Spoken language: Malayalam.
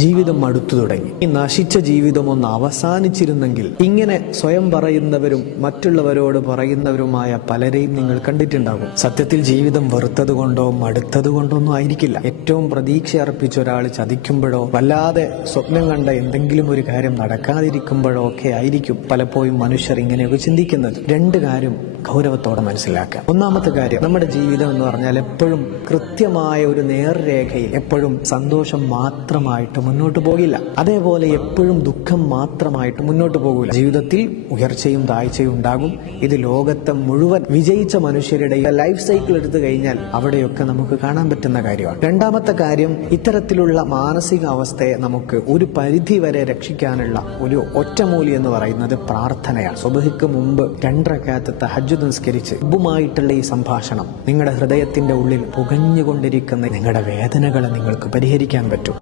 ജീവിതം മടുത്തു തുടങ്ങി. ഈ നശിച്ച ജീവിതം ഒന്ന് അവസാനിച്ചിരുന്നെങ്കിൽ. ഇങ്ങനെ സ്വയം പറയുന്നവരും മറ്റുള്ളവരോട് പറയുന്നവരുമായ പലരെയും നിങ്ങൾ കണ്ടിട്ടുണ്ടാകും. സത്യത്തിൽ ജീവിതം വെറുത്തതുകൊണ്ടോ മടുത്തതുകൊണ്ടോ ഒന്നും ആയിരിക്കില്ല. ഏറ്റവും പ്രതീക്ഷ അർപ്പിച്ച ഒരാൾ ചതിക്കുമ്പോഴോ വല്ലാതെ സ്വപ്നം കണ്ട എന്തെങ്കിലും ഒരു കാര്യം നടക്കാതിരിക്കുമ്പോഴോ ഒക്കെ ആയിരിക്കും പലപ്പോഴും മനുഷ്യർ ഇങ്ങനെയൊക്കെ ചിന്തിക്കുന്നത്. രണ്ട് കാര്യം ഗൗരവത്തോടെ മനസ്സിലാക്കുക. ഒന്നാമത്തെ കാര്യം, നമ്മുടെ ജീവിതം എന്ന് പറഞ്ഞാൽ എപ്പോഴും കൃത്യമായ ഒരു നേർരേഖയിൽ എപ്പോഴും സന്തോഷം മാത്രമായിട്ട് മുന്നോട്ട് പോകില്ല. അതേപോലെ എപ്പോഴും ദുഃഖം മാത്രമായിട്ട് മുന്നോട്ട് പോകില്ല. ജീവിതത്തിൽ ഉയർച്ചയും താഴ്ചയും ഉണ്ടാകും. ഇത് ലോകത്തെ മുഴുവൻ വിജയിച്ച മനുഷ്യരുടെ ലൈഫ് സൈക്കിൾ എടുത്തു കഴിഞ്ഞാൽ അവിടെയൊക്കെ നമുക്ക് കാണാൻ പറ്റുന്ന കാര്യമാണ്. രണ്ടാമത്തെ കാര്യം, ഇത്തരത്തിലുള്ള മാനസിക അവസ്ഥയെ നമുക്ക് ഒരു പരിധി വരെ രക്ഷിക്കാനുള്ള ഒരു ഒറ്റമൂലി എന്ന് പറയുന്നത് പ്രാർത്ഥനയാണ്. സുബ്ഹിക്ക് മുമ്പ് 2 റക്അത്ത് തഹജ്ജുദ് നിസ്കരിച്ച് റബ്ബുമായിട്ടുള്ള ഈ സംഭാഷണം നിങ്ങളുടെ ഹൃദയത്തിന്റെ ഉള്ളിൽ പുകഞ്ഞുകൊണ്ടിരിക്കുന്ന നിങ്ങളുടെ വേദനകളെ നിങ്ങൾക്ക് പരിഹരിക്കാൻ പറ്റും.